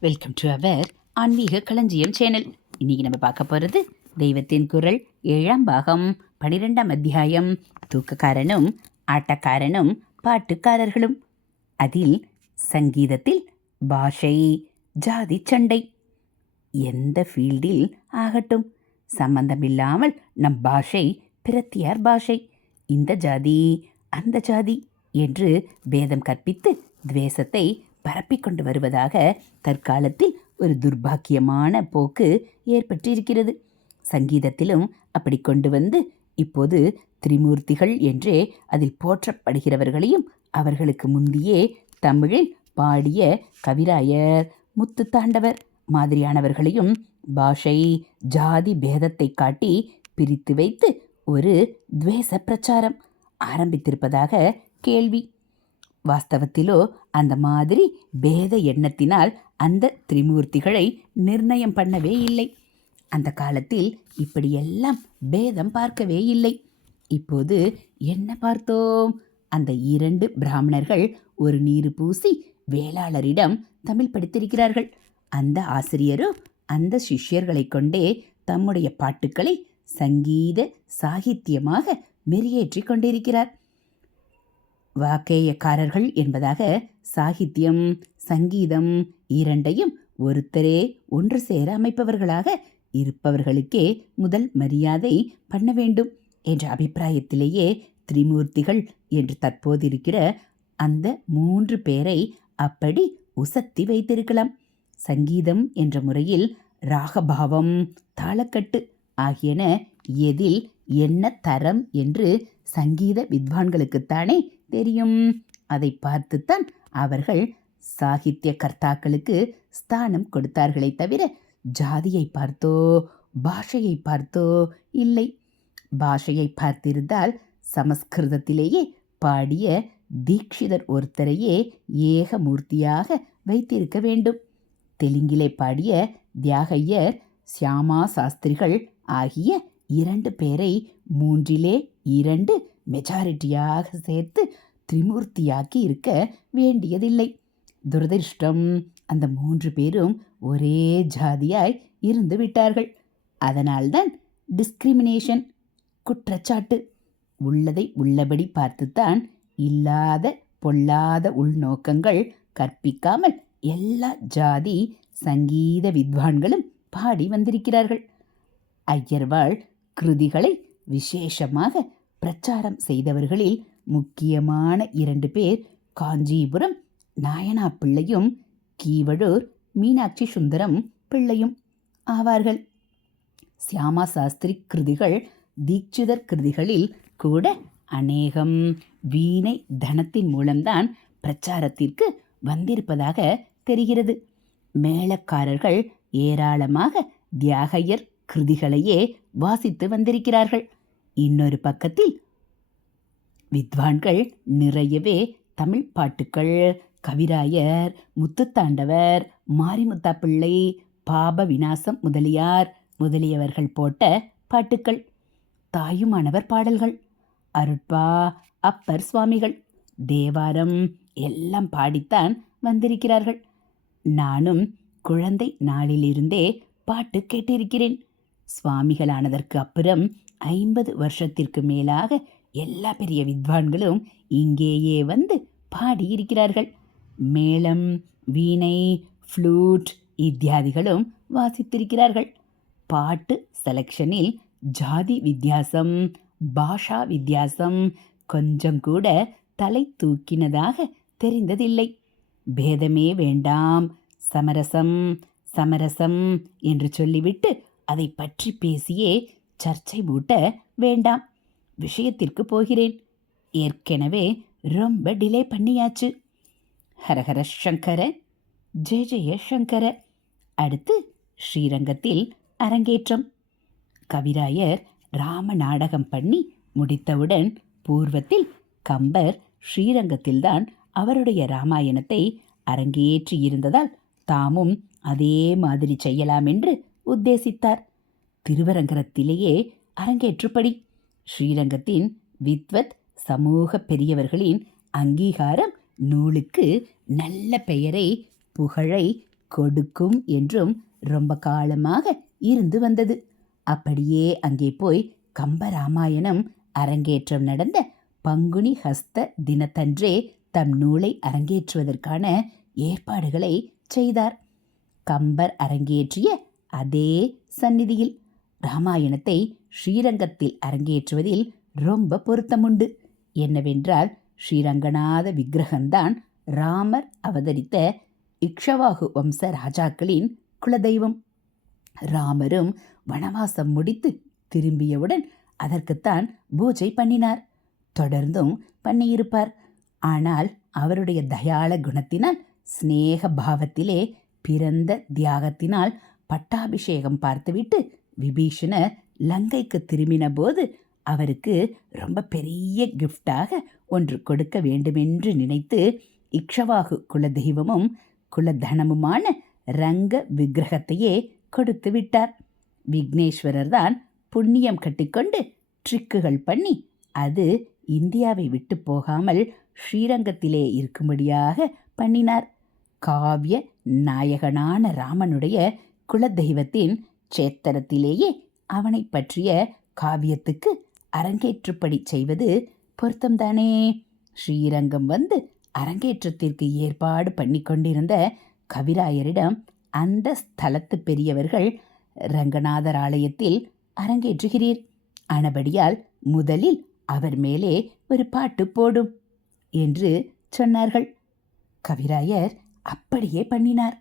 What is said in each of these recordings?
Welcome to our ஆன்மீக களஞ்சியம் channel இன்னைக்கு நம்ம பார்க்க போகிறது தெய்வத்தின் குரல் ஏழாம் பாகம் பனிரெண்டாம் அத்தியாயம். தூக்கக்காரனும் ஆட்டக்காரனும் பாட்டுக்காரர்களும். அதில் சங்கீதத்தில் பாஷை ஜாதி சண்டை. எந்த ஃபீல்டில் ஆகட்டும். சம்பந்தமில்லாமல் நம் பாஷை பிரத்தியார் பாஷை. இந்த ஜாதி அந்த ஜாதி என்று பேதம் கற்பித்து துவேஷத்தை பரப்பிக்கொண்டு வருவதாக தற்காலத்தில் ஒரு துர்பாக்கியமான போக்கு ஏற்பட்டிருக்கிறது. சங்கீதத்திலும் அப்படி கொண்டு வந்து இப்போது திரிமூர்த்திகள் என்றே அதில் போற்றப்படுகிறவர்களையும் அவர்களுக்கு முந்தியே தமிழில் பாடிய கவிராயர் முத்துத்தாண்டவர் மாதிரியானவர்களையும் பாஷை ஜாதி பேதத்தை காட்டி பிரித்து வைத்து ஒரு துவேச பிரச்சாரம் ஆரம்பித்திருப்பதாக கேள்வி. வாஸ்தவத்திலோ அந்த மாதிரி பேத எண்ணத்தினால் அந்த திரிமூர்த்திகளை நிர்ணயம் பண்ணவே இல்லை. அந்த காலத்தில் இப்படியெல்லாம் பேதம் பார்க்கவே இல்லை. இப்போது என்ன பார்த்தோம்? அந்த இரண்டு பிராமணர்கள் ஒரு நீரு பூசி வேளாளரிடம் தமிழ் படித்திருக்கிறார்கள். அந்த ஆசிரியரோ அந்த சிஷ்யர்களை கொண்டே தம்முடைய பாட்டுக்களை சங்கீத சாகித்யமாக மெருகேற்றிக் கொண்டிருக்கிறார். வாக்கேயக்காரர்கள் என்பதாக சாகித்யம் சங்கீதம் இரண்டையும் ஒருத்தரே ஒன்று சேர அமைப்பவர்களாக இருப்பவர்களுக்கே முதல் மரியாதை பண்ண வேண்டும் என்ற அபிப்பிராயத்திலேயே திரிமூர்த்திகள் என்று தற்போது இருக்கிற அந்த மூன்று பேரை அப்படி உசத்தி வைத்திருக்கலாம். சங்கீதம் என்ற முறையில் ராகபாவம் தாளக்கட்டு ஆகியன எதில் என்ன தரம் என்று சங்கீத வித்வான்களுக்குத்தானே தெரியும். அதை பார்த்துத்தான் அவர்கள் சாகித்ய கர்த்தாக்களுக்கு ஸ்தானம் கொடுத்தார்களே தவிர ஜாதியை பார்த்தோ பாஷையை பார்த்தோ இல்லை. பாஷையை பார்த்திருந்தால் சமஸ்கிருதத்திலேயே பாடிய தீக்ஷிதர் ஒருத்தரையே ஏகமூர்த்தியாக வைத்திருக்க வேண்டும். தெலுங்கிலே பாடிய தியாகையர் சியாமா சாஸ்திரிகள் ஆகிய இரண்டு பேரை மூன்றிலே இரண்டு மெஜாரிட்டியாக சேர்த்து திரிமூர்த்தியாக்கி இருக்க வேண்டியதில்லை. துரதிர்ஷ்டம். அந்த மூன்று பேரும் ஒரே ஜாதியாய் இருந்து விட்டார்கள். அதனால்தான் டிஸ்கிரிமினேஷன் குற்றச்சாட்டு. உள்ளதை உள்ளபடி பார்த்துத்தான் இல்லாத பொல்லாத உள்நோக்கங்கள் கற்பிக்காமல் எல்லா ஜாதி சங்கீத வித்வான்களும் பாடி வந்திருக்கிறார்கள். ஐயர்வாள் கிருதிகளை விசேஷமாக பிரச்சாரம் செய்தவர்களில் முக்கியமான இரண்டு பேர் காஞ்சிபுரம் நாயனா பிள்ளையும் கீவழூர் மீனாட்சி சுந்தரம் பிள்ளையும் ஆவார்கள். சியாமா சாஸ்திரி கிருதிகள் தீட்சிதர் கிருதிகளில் கூட அநேகம் வீணை தனத்தின் மூலம்தான் பிரச்சாரத்திற்கு வந்திருப்பதாக தெரிகிறது. மேளக்காரர்கள் ஏராளமாக தியாகையர் கிருதிகளையே வாசித்து வந்திருக்கிறார்கள். இன்னொரு பக்கத்தில் வித்வான்கள் நிறையவே தமிழ் பாட்டுக்கள் கவிராயர் முத்துத்தாண்டவர் மாரிமுத்தா பிள்ளை பாப விநாசம் முதலியார் முதலியவர்கள் போட்ட பாட்டுக்கள் தாயுமானவர் பாடல்கள் அருட்பா அப்பர் சுவாமிகள் தேவாரம் எல்லாம் பாடித்தான் வந்திருக்கிறார்கள். நானும் குழந்தை நாளிலிருந்தே பாட்டு கேட்டிருக்கிறேன். சுவாமிகளானதற்கு அப்புறம் ஐம்பது வருஷத்திற்கு மேலாக எல்லா பெரிய வித்வான்களும் இங்கேயே வந்து பாடியிருக்கிறார்கள். மேளம் வீணை ஃப்ளூட் இத்தியாதிகளும் வாசித்திருக்கிறார்கள். பாட்டு செலெக்ஷனில் ஜாதி வித்தியாசம் பாஷா வித்தியாசம் கொஞ்சம் கூட தலை தூக்கினதாக தெரிந்ததில்லை. பேதமே வேண்டாம் சமரசம் சமரசம் என்று சொல்லிவிட்டு அதை பற்றி பேசியே சர்ச்சை மூட்ட வேண்டாம். விஷயத்திற்கு போகிறேன். ஏற்கனவே ரொம்ப டிலே பண்ணியாச்சு. ஹரஹர சங்கர ஜெய ஜெய சங்கர. அடுத்து ஸ்ரீரங்கத்தில் அரங்கேற்றம். கவிராயர் ராம நாடகம் பண்ணி முடித்தவுடன் பூர்வத்தில் கம்பர் ஸ்ரீரங்கத்தில்தான் அவருடைய ராமாயணத்தை அரங்கேற்றி இருந்ததால் தாமும் அதே மாதிரி செய்யலாம் என்று உத்தேசித்தார். திருவரங்கரத்திலேயே அரங்கேற்றுப்படி. ஸ்ரீரங்கத்தின் வித்வத் சமூக பெரியவர்களின் அங்கீகாரம் நூலுக்கு நல்ல பெயரை புகழை கொடுக்கும் என்றும் ரொம்ப காலமாக இருந்து வந்தது. அப்படியே அங்கே போய் கம்பராமாயணம் அரங்கேற்றம் நடந்த பங்குனி ஹஸ்த தினத்தன்றே தம் நூலை அரங்கேற்றுவதற்கான ஏற்பாடுகளை செய்தார். கம்பர் அரங்கேற்றிய அதே சந்நிதியில் ராமாயணத்தை ஸ்ரீரங்கத்தில் அரங்கேற்றுவதில் ரொம்ப பொருத்தமுண்டு. என்னவென்றால் ஸ்ரீரங்கநாத விக்கிரகம்தான் ராமர் அவதரித்த இக்ஷவாகு வம்ச ராஜாக்களின் குலதெய்வம். ராமரும் வனவாசம் முடித்து திரும்பியவுடன் அதற்குத்தான் பூஜை பண்ணினார். தொடர்ந்தும் பண்ணியிருப்பார். ஆனால் அவருடைய தயாள குணத்தினால் சிநேக பாவத்திலே பிறந்த தியாகத்தினால் பட்டாபிஷேகம் பார்த்துவிட்டு விபீஷணர் லங்கைக்கு திரும்பின போது அவருக்கு ரொம்ப பெரிய கிஃப்டாக ஒன்று கொடுக்க வேண்டுமென்று நினைத்து இக்ஷவாகு குலதெய்வமும் குலதனமுமான ரங்க விக்கிரகத்தையே கொடுத்து விட்டார். விக்னேஸ்வரர் தான் புண்ணியம் கட்டிக்கொண்டு ட்ரிக்குகள் பண்ணி அது இந்தியாவை விட்டு போகாமல் ஸ்ரீரங்கத்திலே இருக்கும்படியாக பண்ணினார். காவிய நாயகனான ராமனுடைய குலதெய்வத்தின் சேத்தரத்திலேயே அவனை பற்றிய காவியத்துக்கு அரங்கேற்றுப்படி செய்வது பொருத்தம்தானே? ஸ்ரீரங்கம் வந்து அரங்கேற்றத்திற்கு ஏற்பாடு பண்ணி கொண்டிருந்த கவிராயரிடம் அந்த ஸ்தலத்து பெரியவர்கள் ரங்கநாதர் ஆலயத்தில் அரங்கேற்றுகிறீர். ஆனபடியால் முதலில் அவர் மேலே ஒரு பாட்டு போடும் என்று சொன்னார்கள். கவிராயர் அப்படியே பண்ணினார்.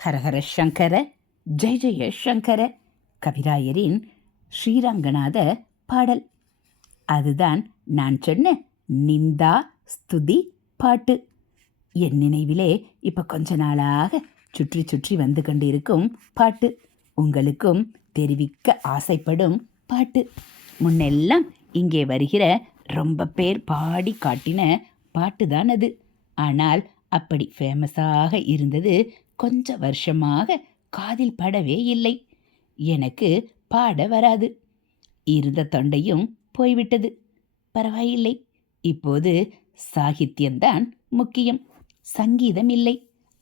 ஹரஹர சங்கர ஜெய் ஜெய சங்கர கவிராயரின் ஸ்ரீரங்கநாத பாடல். அதுதான் நான் சொன்ன நிந்தா ஸ்துதி பாட்டு. என் நினைவிலே இப்போ கொஞ்ச நாளாக சுற்றி சுற்றி வந்து கொண்டிருக்கும் பாட்டு. உங்களுக்கும் தெரிவிக்க ஆசைப்படும் பாட்டு. முன்னெல்லாம் இங்கே வருகிற ரொம்ப பேர் பாடி காட்டின பாட்டு தான் அது. ஆனால் அப்படி ஃபேமஸாக இருந்தது கொஞ்ச வருஷமாக காதில் படவே இல்லை. எனக்கு பாட வராது. இருந்த தொண்டையும் போய்விட்டது. பரவாயில்லை. இப்போது சாகித்யம்தான் முக்கியம். சங்கீதம் இல்லை.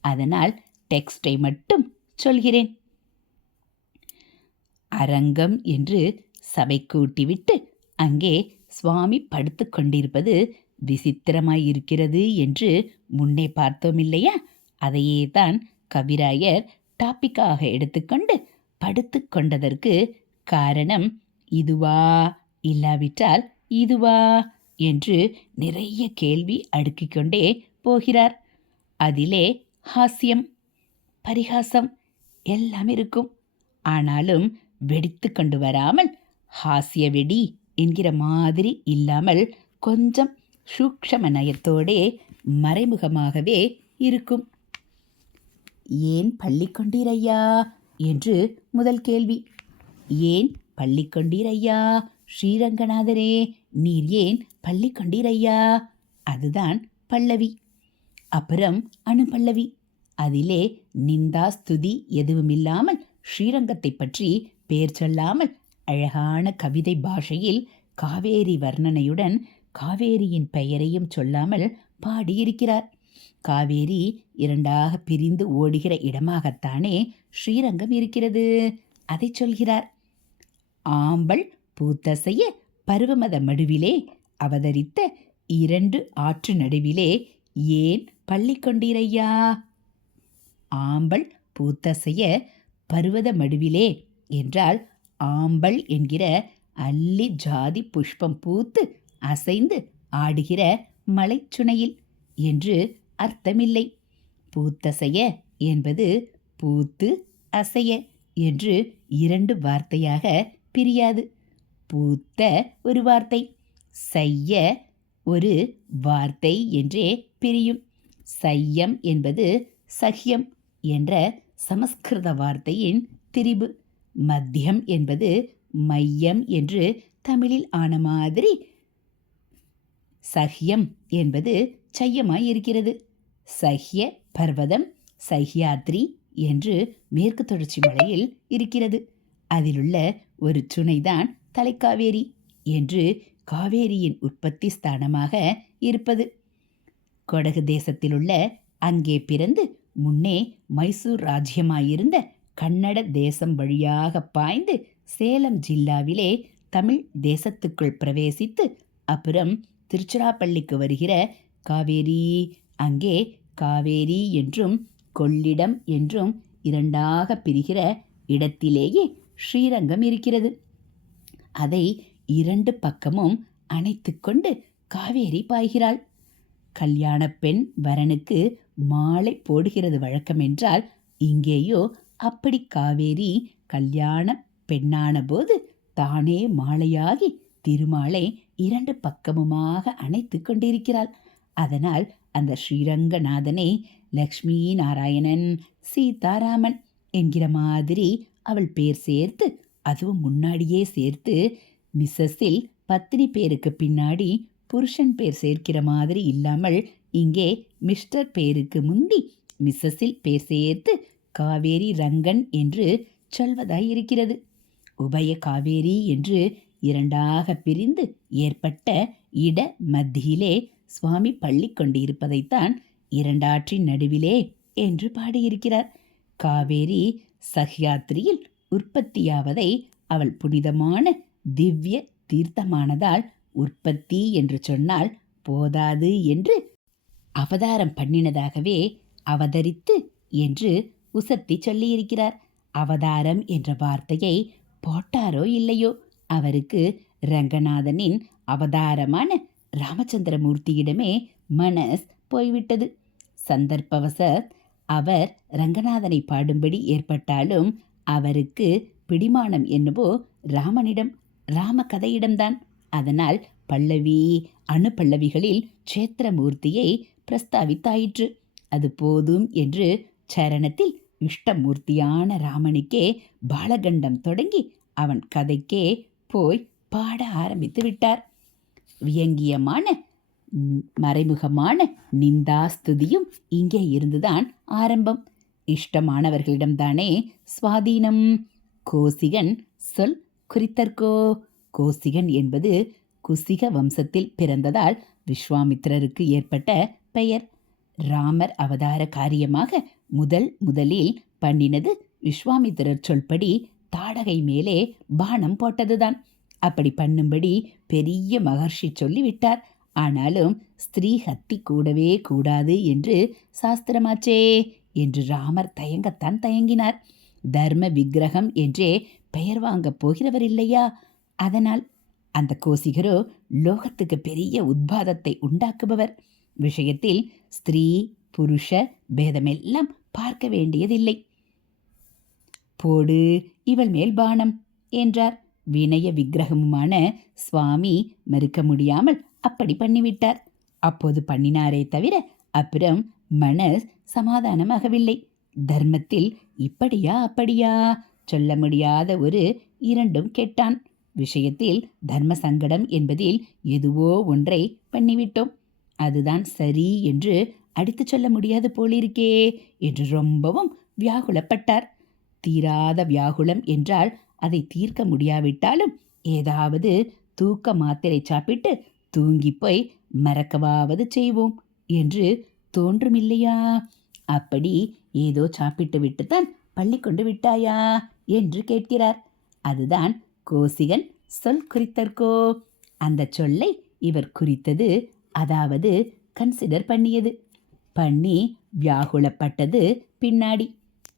அதனால் டெக்ஸ்டை மட்டும் சொல்கிறேன். அரங்கம் என்று சபை கூட்டிவிட்டு அங்கே சுவாமி படுத்து கொண்டிருப்பது விசித்திரமாயிருக்கிறது என்று முன்னே பார்த்தோம் இல்லையா அதையே தான் கவிராயர் டாப்பிக்காக எடுத்துக்கொண்டு படுத்து கொண்டதற்கு காரணம் இதுவா? இல்லாவிட்டால் இதுவா? என்று நிறைய கேள்வி அடுக்கிக் கொண்டே போகிறார். அதிலே ஹாஸ்யம் பரிகாசம் எல்லாம் இருக்கும். ஆனாலும் வெடித்து கொண்டு வராமல் ஹாஸ்ய வெடி என்கிற மாதிரி இல்லாமல் கொஞ்சம் சூக்ஷம நயத்தோடே மறைமுகமாகவே இருக்கும். ஏன் பள்ளி கொண்டீரையா என்று முதல் கேள்வி. ஏன் பள்ளி கொண்டீரையா ஸ்ரீரங்கநாதரே நீர் ஏன் பள்ளி கொண்டீரையா அதுதான் பல்லவி. அப்புறம் அணுபல்லவி அதிலே நிந்தா ஸ்துதி எதுவுமில்லாமல் ஸ்ரீரங்கத்தை பற்றி பேர் சொல்லாமல் அழகான கவிதை பாஷையில் காவேரி வர்ணனையுடன் காவேரியின் பெயரையும் சொல்லாமல் பாடியிருக்கிறார். காவேரி இரண்டாக பிரிந்து ஓடுகிற இடமாகத்தானே ஸ்ரீரங்கம் இருக்கிறது. அதை சொல்கிறார். ஆம்பல் பூத்தசைய பருவமத மடுவிலே அவதரித்த இரண்டு ஆற்று நடுவிலே ஏன் பள்ளி கொண்டீரையா? ஆம்பல் பூத்தசைய பருவத மடுவிலே என்றால் ஆம்பல் என்கிற அல்லி ஜாதி புஷ்பம் பூத்து அசைந்து ஆடுகிற மலைச்சுனையில் என்று அர்த்தமில்லை. பூத்தசைய என்பது பூத்து அசைய என்று இரண்டு வார்த்தையாக பிரியாது. பூத்த ஒரு வார்த்தை செய்ய ஒரு வார்த்தை என்றே பிரியும். சையம் என்பது சஹ்யம் என்ற சமஸ்கிருத வார்த்தையின் திரிபு. மத்தியம் என்பது மையம் என்று தமிழில் ஆன மாதிரி சஹ்யம் என்பது சையமாய் இருக்கிறது சஹ்ய பர்வதம் சஹ்யாத்ரி என்று மேற்கு தொடர்ச்சி மலையில் இருக்கிறது. அதிலுள்ள ஒரு சுனைதான் தலைக்காவேரி என்று காவேரியின் உற்பத்தி ஸ்தானமாக இருப்பது. கொடகு தேசத்திலுள்ள அங்கே பிறந்து முன்னே மைசூர் ராஜ்யமாயிருந்த கன்னட தேசம் வழியாக பாய்ந்து சேலம் ஜில்லாவிலே தமிழ் தேசத்துக்குள் பிரவேசித்து அப்புறம் திருச்சிராப்பள்ளிக்கு வருகிற காவேரி அங்கே காவேரி என்றும் கொள்ளிடம் என்றும் இரண்டாக பிரிகிற இடத்திலேயே ஸ்ரீரங்கம் இருக்கிறது. அதை இரண்டு பக்கமும் அணைத்துக்கொண்டு காவேரி பாய்கிறாள். கல்யாண பெண் வரனுக்கு மாலை போடுகிறது வழக்கம் என்றால் இங்கேயோ அப்படி காவேரி கல்யாண பெண்ணான போது தானே மாலையாகி திருமாலை இரண்டு பக்கமுமாக அணைத்து கொண்டிருக்கிறாள். அதனால் அந்த ஸ்ரீரங்கநாதனை லக்ஷ்மி நாராயணன் சீதாராமன் என்கிற மாதிரி அவள் பேர் சேர்த்து அதுவும் முன்னாடியே சேர்த்து மிஸ்ஸஸில் பத்தினி பேருக்கு பின்னாடி புருஷன் பேர் சேர்க்கிற மாதிரி இல்லாமல் இங்கே மிஸ்டர் பேருக்கு முந்தி மிஸ்ஸஸில் பேர் சேர்த்து காவேரி ரங்கன் என்று சொல்வதாய் இருக்கிறது உபய காவேரி என்று இரண்டாக பிரிந்து ஏற்பட்ட இட மத்தியிலே சுவாமி பள்ளி கொண்டிருப்பதைத்தான் இரண்டாற்றின் நடுவிலே என்று பாடியிருக்கிறார். காவேரி சஹ்யாத்ரியில் உற்பத்தியாவதை அவள் புனிதமான திவ்ய தீர்த்தமானதால் உற்பத்தி என்று சொன்னால் போதாது என்று அவதாரம் பண்ணினதாகவே அவதரித்து என்று உசத்தி சொல்லியிருக்கிறார். அவதாரம் என்ற வார்த்தையை போட்டாரோ இல்லையோ? அவருக்கு ரங்கநாதனின் அவதாரமான ராமச்சந்திரமூர்த்தியிடமே மனஸ் போய்விட்டது. சந்தர்ப்பவச அவர் ரங்கநாதனை பாடும்படி ஏற்பட்டாலும் அவருக்கு பிடிமானம் என்னவோ ராமனிடம் ராம கதையிடம்தான் அதனால் பல்லவி அணுபல்லவிகளில் சேத்திரமூர்த்தியை பிரஸ்தாவித்தாயிற்று. அது போதும் என்று சரணத்தில் இஷ்டமூர்த்தியான ராமனுக்கே பாலகண்டம் தொடங்கி அவன் கதைக்கே போய் பாட ஆரம்பித்து விட்டார். வியங்கியமான மறைமுகமான நிந்தாஸ்துதியும் இங்கே இருந்துதான் ஆரம்பம். இஷ்டமானவர்களிடம்தானே சுவாதீனம். கோசிகன் சொல் குறித்தற்கோ? கோசிகன் என்பது குசிக வம்சத்தில் பிறந்ததால் விஸ்வாமித்திரருக்கு ஏற்பட்ட பெயர். ராமர் அவதார காரியமாக முதல் முதலில் பண்ணினது விஸ்வாமித்திரர் சொல்படி தாடகை மேலே பானம் போட்டதுதான். அப்படி பண்ணும்படி பெரிய மகர்ஷி சொல்லிவிட்டார். ஆனாலும் ஸ்திரீ ஹத்தி கூடவே கூடாது என்று சாஸ்திரமாச்சே என்று ராமர் தயங்கத்தான் தயங்கினார். தர்ம விக்கிரகம் என்றே பெயர் வாங்கப் போகிறவர் இல்லையா? அதனால் அந்த கோசிகரோ லோகத்துக்கு பெரிய உத்பாதத்தை உண்டாக்குபவர். விஷயத்தில் ஸ்திரீ புருஷ பேதமெல்லாம் பார்க்க வேண்டியதில்லை. போடு இவள் மேல் பானம் என்றார். வினய விக்கிரகமுமான சுவாமி மறுக்க முடியாமல் அப்படி பண்ணிவிட்டார். அப்போது பண்ணினாரே தவிர அப்புறம் மனஸ் சமாதானமாகவில்லை. தர்மத்தில் இப்படியா அப்படியா? சொல்ல முடியாத ஒரு இரண்டும் கெட்டான். விஷயத்தில் தர்ம சங்கடம் என்பதில் எதுவோ ஒன்றை பண்ணிவிட்டோம். அதுதான் சரி என்று அடித்துச் சொல்ல முடியாது போலிருக்கே என்று ரொம்பவும் வியாகுலப்பட்டார். தீராத வியாகுலம் என்றால் அதை தீர்க்க முடியாவிட்டாலும் ஏதாவது தூக்க மாத்திரை சாப்பிட்டு தூங்கி போய் மறக்கவாவது செய்வோம் என்று தோன்றுமில்லையா? அப்படி ஏதோ சாப்பிட்டு விட்டுத்தான் பள்ளி கொண்டு விட்டாயா? என்று கேட்கிறார். அதுதான் கோசிகன் சொல் குறித்தற்கோ? அந்த சொல்லை இவர் குறித்தது அதாவது கன்சிடர் பண்ணியது. பண்ணி வியாகுலப்பட்டது பின்னாடி.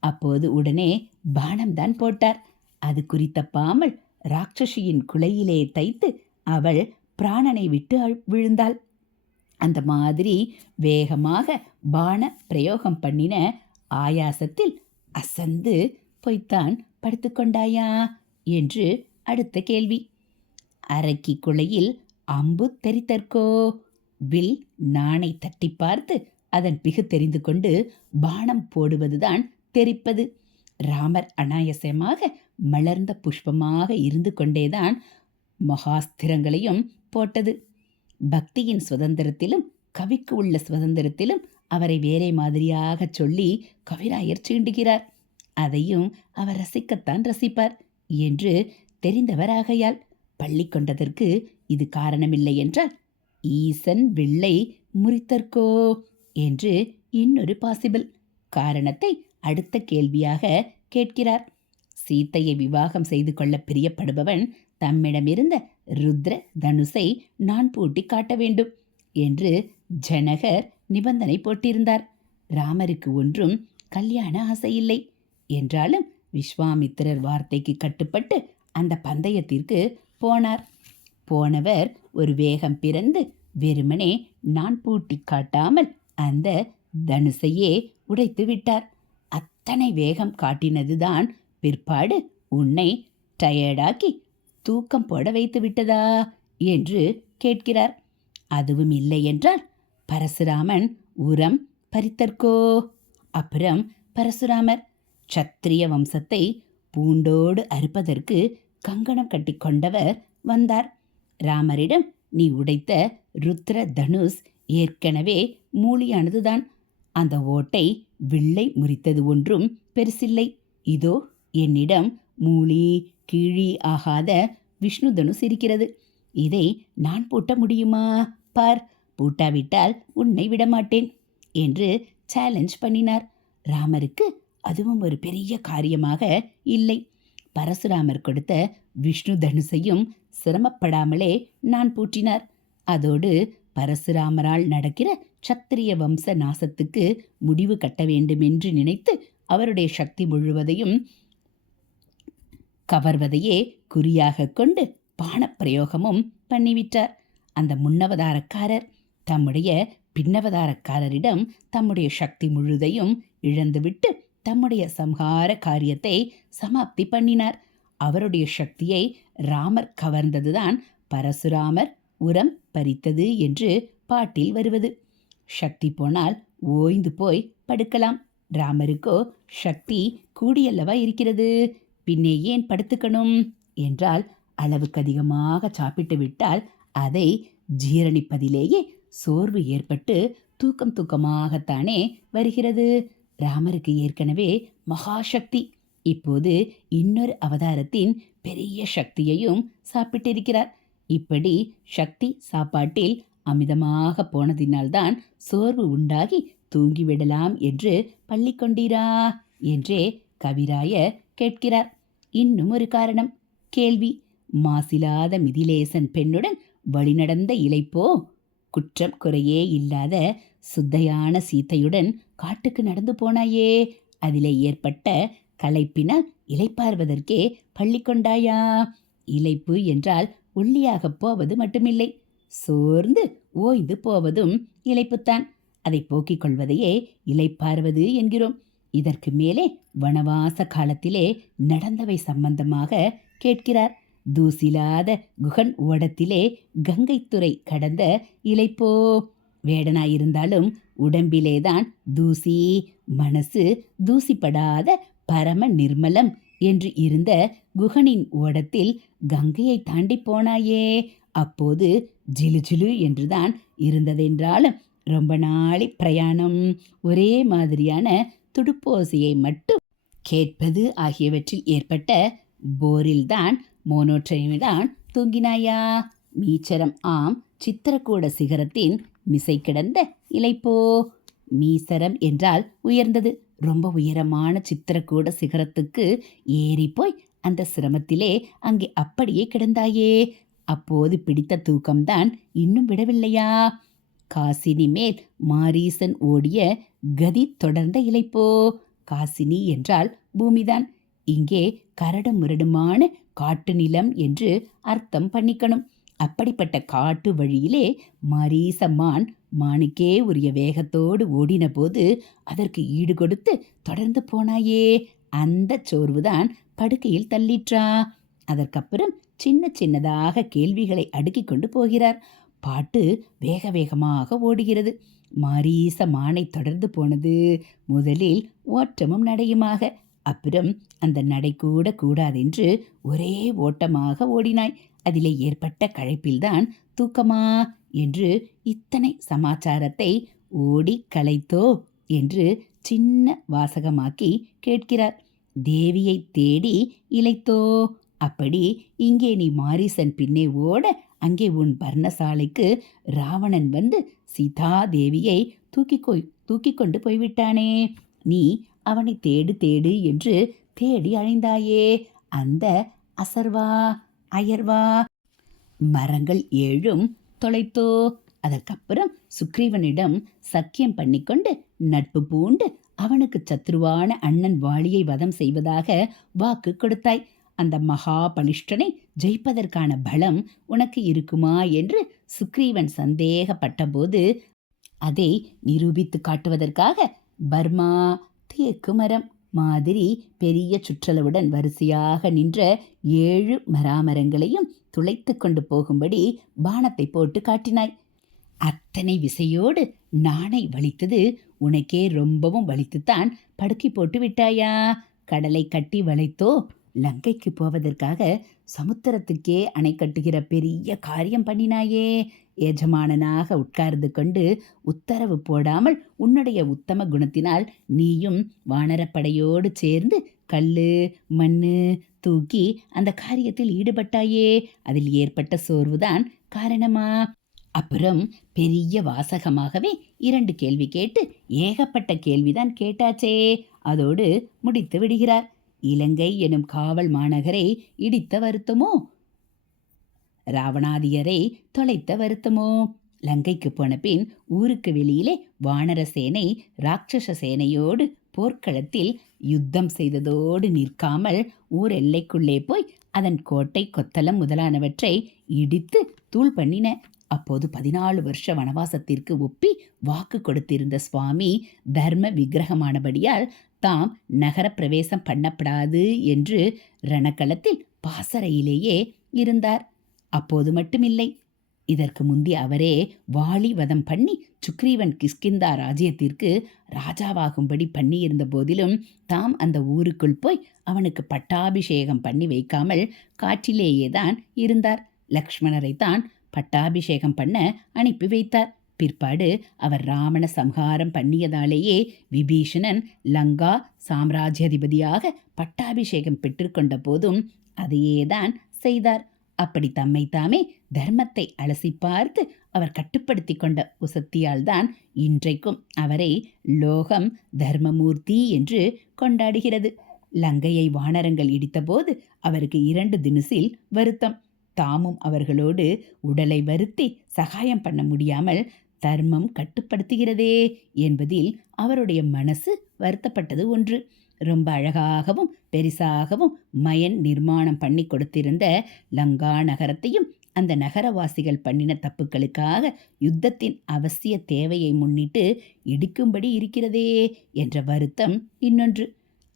அப்போது உடனே பானம்தான் போட்டார். அது குறித்த பாமல் ராட்சசியின் குலையிலே தைத்து அவள் பிராணனை விட்டு அழ்- விழுந்தாள். அந்த மாதிரி வேகமாக பான பிரயோகம் பண்ணின ஆயாசத்தில் அசந்து போய்த்தான் படுத்துக்கொண்டாயா என்று அடுத்த கேள்வி. அரக்கி குலையில் அம்பு தெரித்தற்கோ? வில் நாணை தட்டி பார்த்து அதன் பிகு தெரிந்து கொண்டு பானம் போடுவதுதான் தெரிப்பது. ராமர் அனாயசமாக மலர்ந்த புஷ்பமாக இருந்து கொண்டேதான் மகாஸ்திரங்களையும் போட்டது. பக்தியின் சுதந்திரத்திலும் கவிக்கு உள்ள சுதந்திரத்திலும் அவரை வேறே மாதிரியாக சொல்லி கவிராயர் சீண்டுகிறார். அதையும் அவர் ரசிக்கத்தான் ரசிப்பார் என்று தெரிந்தவராகையால் பள்ளி கொண்டதற்கு இது காரணமில்லை என்றால் ஈசன் வில்லை முறித்தற்கோ? என்று இன்னொரு பாசிபிள் காரணத்தை அடுத்த கேள்வியாக கேட்கிறார். சீத்தையை விவாகம் செய்து கொள்ள பிரியப்படுபவன் தம்மிடமிருந்த ருத்ர தனுசை நான் பூட்டி காட்ட வேண்டும் என்று ஜனகர் நிபந்தனை போட்டிருந்தார். ராமருக்கு ஒன்றும் கல்யாண ஆசை இல்லை என்றாலும் விஸ்வாமித்திரர் வார்த்தைக்கு கட்டுப்பட்டு அந்த பந்தயத்திற்கு போனார். போனவர் ஒரு வேகம் பிறந்து வெறுமனே நான் பூட்டி காட்டாமல் அந்த தனுசையே உடைத்து விட்டார். அத்தனை வேகம் காட்டினதுதான் பிற்பாடு உன்னை டயர்டாக்கி தூக்கம் போட வைத்து விட்டதா என்று கேட்கிறார். அதுவும் இல்லை என்றால் பரசுராமன் உரம் பறித்தற்கோ? அப்புறம் பரசுராமர் சத்திரிய வம்சத்தை பூண்டோடு அறுப்பதற்கு கங்கணம் கட்டி கொண்டவர் வந்தார். ராமரிடம் நீ உடைத்த ருத்ர தனுஷ் ஏற்கனவே மூலியானதுதான். அந்த ஓட்டை வில்லை முறித்தது ஒன்றும் பெருசில்லை. இதோ என்னிடம் மூலி கீழி ஆகாத விஷ்ணு தனுஷ் இருக்கிறது. இதை நான் பூட்ட முடியுமா? பார் பூட்டாவிட்டால் உன்னை விடமாட்டேன் என்று சேலஞ்ச் பண்ணினார். ராமருக்கு அதுவும் ஒரு பெரிய காரியமாக இல்லை. பரசுராமர் கொடுத்த விஷ்ணு தனுசையும் சிரமப்படாமலே நான் பூட்டினார். அதோடு பரசுராமரால் நடக்கிற சத்திரிய வம்ச நாசத்துக்கு முடிவு கட்ட வேண்டுமென்று நினைத்து அவருடைய சக்தி முழுவதையும் கவர்வதையே குறியாக கொண்டு பானப்பிரயோகமும் பண்ணிவிட்டார். அந்த முன்னவதாரக்காரர் தம்முடைய பின்னவதாரக்காரரிடம் தம்முடைய சக்தி முழுதையும் இழந்துவிட்டு தம்முடைய சம்ஹார காரியத்தை சமாப்தி பண்ணினார். அவருடைய சக்தியை ராமர் கவர்ந்ததுதான் பரசுராமர் உரம் பறித்தது என்று பாட்டில் வருவது. சக்தி போனால் ஓய்ந்து போய் படுக்கலாம். ராமருக்கோ சக்தி கூடியல்லவா இருக்கிறது? பின்னே ஏன் படுத்துக்கணும்? என்றால் அளவுக்கு அதிகமாக சாப்பிட்டு விட்டால் அதை ஜீரணிப்பதிலேயே சோர்வு ஏற்பட்டு தூக்கம் தூக்கமாகத்தானே வருகிறது. ராமருக்கு ஏற்கனவே மகாசக்தி இப்போது இன்னொரு அவதாரத்தின் பெரிய சக்தியையும் சாப்பிட்டிருக்கிறார். இப்படி சக்தி சாப்பாட்டில் அமிதமாக போனதினால்தான் சோர்வு உண்டாகி தூங்கிவிடலாம் என்று பள்ளி கொண்டீரா என்றே கவிராய கேட்கிறார். இன்னும் ஒரு காரணம். கேள்வி. மாசிலாத மிதிலேசன் பெண்ணுடன் வழிநடந்த இலைப்போ குற்றம் குறையே இல்லாத சுத்தையான சீத்தையுடன் காட்டுக்கு நடந்து போனாயே? அதிலே ஏற்பட்ட களைப்பினால் இலைப்பார்வதற்கே பள்ளி கொண்டாயா? இலைப்பு என்றால் ஒல்லியாகப் போவது மட்டுமில்லை. சோர்ந்து ஓய்ந்து போவதும் இலைப்புத்தான் அதை போக்கிக் கொள்வதையே இலைப்பார்வது என்கிறோம். இதற்கு மேலே வனவாச காலத்திலே நடந்தவை சம்பந்தமாக கேட்கிறார். தூசிலாத குகன் ஓடத்திலே கங்கைத்துறை கடந்த இலைப்போ வேடனாயிருந்தாலும் உடம்பிலேதான் தூசி மனசு தூசிப்படாத பரம நிர்மலம் என்று இருந்த குகனின் ஓடத்தில் கங்கையை தாண்டி போனாயே. அப்போது ஜிலு ஜிலு என்றுதான் இருந்ததென்றாலும் ரொம்ப நாளை பிரயாணம் ஒரே மாதிரியான துடுப்போசையை மட்டும் கேட்பது ஆகியவற்றில் ஏற்பட்ட போரில்தான் மோனோட்ரைதான் தூங்கினாயா? மீச்சரம் ஆம். சித்திரக்கூட சிகரத்தின் மிசை கிடந்த இலைப்போ? மீசரம் என்றால் உயர்ந்தது. ரொம்ப உயரமான சித்திரக்கூட சிகரத்துக்கு ஏறி போய் அந்த சிரமத்திலே அங்கே அப்படியே கிடந்தாயே. அப்போது பிடித்த தூக்கம்தான் இன்னும் விடவில்லையா? காசினி மேல் மாரீசன் ஓடிய கதி தொடர்ந்த இலைப்போ? காசினி என்றால் பூமிதான். இங்கே கரடு முரடுமான காட்டு நிலம் என்று அர்த்தம் பண்ணிக்கணும். அப்படிப்பட்ட காட்டு வழியிலே மாரீசம்மான் மானுக்கே உரிய வேகத்தோடு ஓடின போது அதற்கு ஈடு கொடுத்து தொடர்ந்து போனாயே. அந்த சோர்வுதான் படுக்கையில் தள்ளிற்றா. அதற்கப்புறம் சின்ன சின்னதாக கேள்விகளை அடுக்கிக் கொண்டு போகிறார். பாட்டு வேக வேகமாக ஓடுகிறது. மாரீச மானை தொடர்ந்து போனது. முதலில் ஓட்டமும் நடையுமாக. அப்புறம் அந்த நடை கூட கூடாதென்று ஒரே ஓட்டமாக ஓடினாய். அதிலே ஏற்பட்ட களைப்பில்தான் தூக்கமா என்று இத்தனை சமாச்சாரத்தை ஓடி களைத்தோ என்று சின்ன வாசகமாக்கி கேட்கிறார். தேவியை தேடி இழைத்தோ அப்படி இங்கே நீ மாரிசன் பின்னே ஓட அங்கே உன் பர்ணசாலைக்கு ராவணன் வந்து சீதா தேவியை தூக்கி கொய் தூக்கி கொண்டு போய்விட்டானே. நீ அவனை தேடு தேடு என்று தேடி அழைந்தாயே. அந்த அசர்வா அயர்வா. மரங்கள் ஏழும் தொலைத்தோ. அதற்கப்புறம் சுக்ரீவனிடம் சக்கியம் பண்ணிக்கொண்டு நட்பு பூண்டு அவனுக்கு சத்ருவான அண்ணன் வாளியை வதம் செய்வதாக வாக்கு கொடுத்தாய். அந்த மகா பலிஷ்டனை ஜெயிப்பதற்கான பலம் உனக்கு இருக்குமா என்று சுக்ரீவன் சந்தேகப்பட்டபோது அதை நிரூபித்து காட்டுவதற்காக பர்மா தேக்கு மரம் மாதிரி பெரிய சுற்றளவுடன் வரிசையாக நின்ற ஏழு மராமரங்களையும் துளைத்து கொண்டு போகும்படி பானத்தை போட்டு காட்டினாய். அத்தனை விசையோடு நாணை வலித்தது உனக்கே ரொம்பவும் வலித்துத்தான் படுக்கி போட்டு விட்டாயா? கடலை கட்டி வளைத்தோ? லங்கைக்கு போவதற்காக சமுத்திரத்துக்கே அணை கட்டுகிற பெரிய காரியம் பண்ணினாயே. எஜமானனாக உட்கார்ந்து கொண்டு உத்தரவு போடாமல் உன்னுடைய உத்தம குணத்தினால் நீயும் வானரப்படையோடு சேர்ந்து கல்லு மண்ணு தூக்கி அந்த காரியத்தில் ஈடுபட்டாயே. அதில் ஏற்பட்ட சோர்வுதான் காரணமா? அப்புறம் பெரிய வாசகமாகவே இரண்டு கேள்வி கேட்டு ஏகப்பட்ட கேள்விதான் கேட்டாச்சே. அதோடு முடித்து விடுகிறார். இலங்கை எனும் காவல் மாநகரை இடித்த வருத்தமோ? ராவணாதியரை தொலைத்த வருத்தமோ? லங்கைக்கு போன பின் ஊருக்கு வெளியிலே வானர சேனை ராட்சச சேனையோடு போர்க்களத்தில் யுத்தம் செய்ததோடு நிற்காமல் ஊர் எல்லைக்குள்ளே போய் அதன் கோட்டை கொத்தளம் முதலானவற்றை இடித்து தூள் பண்ணின. அப்போது பதினாலு வருஷ வனவாசத்திற்கு ஒப்பி வாக்கு கொடுத்திருந்த சுவாமி தர்ம விக்கிரகமானபடியால் தாம் நகர பிரவேசம் பண்ணப்படாது என்று ரணக்களத்தில் பாசறையிலேயே இருந்தார். அப்போது மட்டுமில்லை. இதற்கு முந்தி அவரே வாலி வதம் பண்ணி சுக்ரீவன் கிஷ்கிந்தா ராஜ்யத்திற்கு ராஜாவாகும்படி பண்ணியிருந்த போதிலும் தாம் அந்த ஊருக்குள் போய் அவனுக்கு பட்டாபிஷேகம் பண்ணி வைக்காமல் காற்றிலேயே தான் இருந்தார். லக்ஷ்மணரை தான் பட்டாபிஷேகம் பண்ண அனுப்பி வைத்தார். பிற்பாடு அவர் ராவண சம்ஹாரம் பண்ணியதாலேயே விபீஷணன் லங்கா சாம்ராஜ்யாதிபதியாக பட்டாபிஷேகம் பெற்றுக்கொண்ட போதும் அதையேதான் செய்தார். அப்படி தம்மை தாமே தர்மத்தை அலசி பார்த்து அவர் கட்டுப்படுத்தி கொண்ட உசத்தியால்தான் இன்றைக்கும் அவரை லோகம் தர்மமூர்த்தி என்று கொண்டாடுகிறது. லங்கையை வானரங்கள் இடித்தபோது அவருக்கு இரண்டு தினசில் வருத்தம். தாமும் அவர்களோடு உடலை வருத்தி சகாயம் பண்ண முடியாமல் தர்மம் கட்டுப்படுத்துகிறதே என்பதில் அவருடைய மனசு வருத்தப்பட்டது ஒன்று. ரொம்ப அழகாகவும் பெரிசாகவும் மயன் நிர்மாணம் பண்ணி கொடுத்திருந்த லங்கா நகரத்தையும் அந்த நகரவாசிகள் பண்ணின தப்புக்களுக்காக யுத்தத்தின் அவசிய தேவையை முன்னிட்டு இடிக்கும்படி இருக்கிறதே என்ற வருத்தம் இன்னொன்று.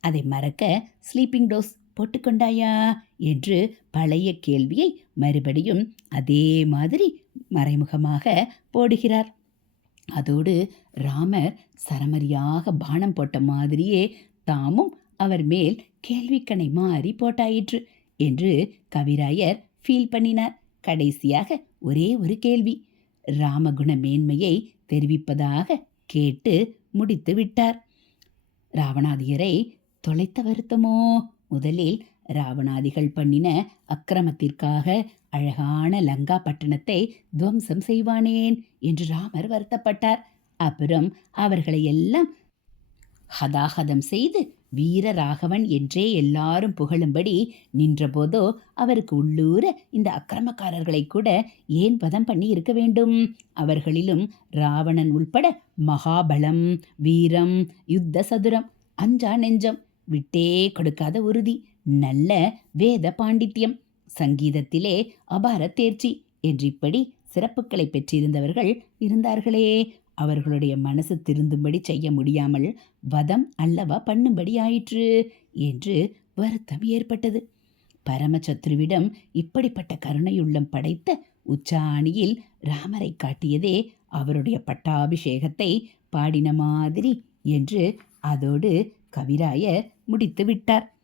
அதை மறக்க ஸ்லீப்பிங் டோஸ் போட்டுக்கொண்டாயா? என்று பழைய கேள்வியை மறுபடியும் அதே மாதிரி மறைமுகமாக போடுகிறார். அதோடு ராமர் சரமரியாக பானம் போட்ட மாதிரியே தாமும் அவர் மேல் கேள்விக்கணை மாறி போட்டாயிற்று என்று கவிராயர் ஃபீல் பண்ணினார். கடைசியாக ஒரே ஒரு கேள்வி. ராமகுண மேன்மையை தெரிவிப்பதாக கேட்டு முடித்து விட்டார். ராவணாதியரை தொலைத்த வருத்தமோ? முதலில் ராவணாதிகள் பண்ணின அக்கிரமத்திற்காக அழகான லங்கா பட்டணத்தை துவம்சம் செய்வானேன் என்று ராமர் வருத்தப்பட்டார். அப்புறம் அவர்களை எல்லாம் ஹதாஹதம் செய்து வீரராகவன் என்றே எல்லாரும் புகழும்படி நின்றபோதோ அவருக்கு உள்ளூர இந்த அக்கிரமக்காரர்களை கூட ஏன் பதம் பண்ணி இருக்க வேண்டும்? அவர்களிலும் ராவணன் உள்பட மகாபலம் வீரம் யுத்த சதுரம் அஞ்சா நெஞ்சம் விட்டே கொடுக்காத உறுதி. நல்ல வேத பாண்டித்யம். சங்கீதத்திலே அபார தேர்ச்சி. என்று இப்படி சிறப்புகளை பெற்றிருந்தவர்கள் இருந்தார்களே. அவர்களுடைய மனசு திருந்தும்படி செய்ய முடியாமல் வதம் அல்லவா பண்ணும்படி ஆயிற்று என்று வருத்தம் ஏற்பட்டது. பரமசத்ருவிடம் இப்படிப்பட்ட கருணையுள்ளம் படைத்த உச்சாணியில் ராமரை காட்டியதே அவருடைய பட்டாபிஷேகத்தை பாடின மாதிரி என்று அதோடு கவிராயர் முடித்து விட்டார்.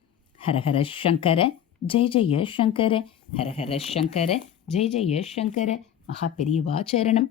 ஹரஹர சங்கர ஜெய ஜெய சங்கர ஹரஹர சங்கர ஜெய ஜெய சங்கர மகா பெரியவா சரணம்.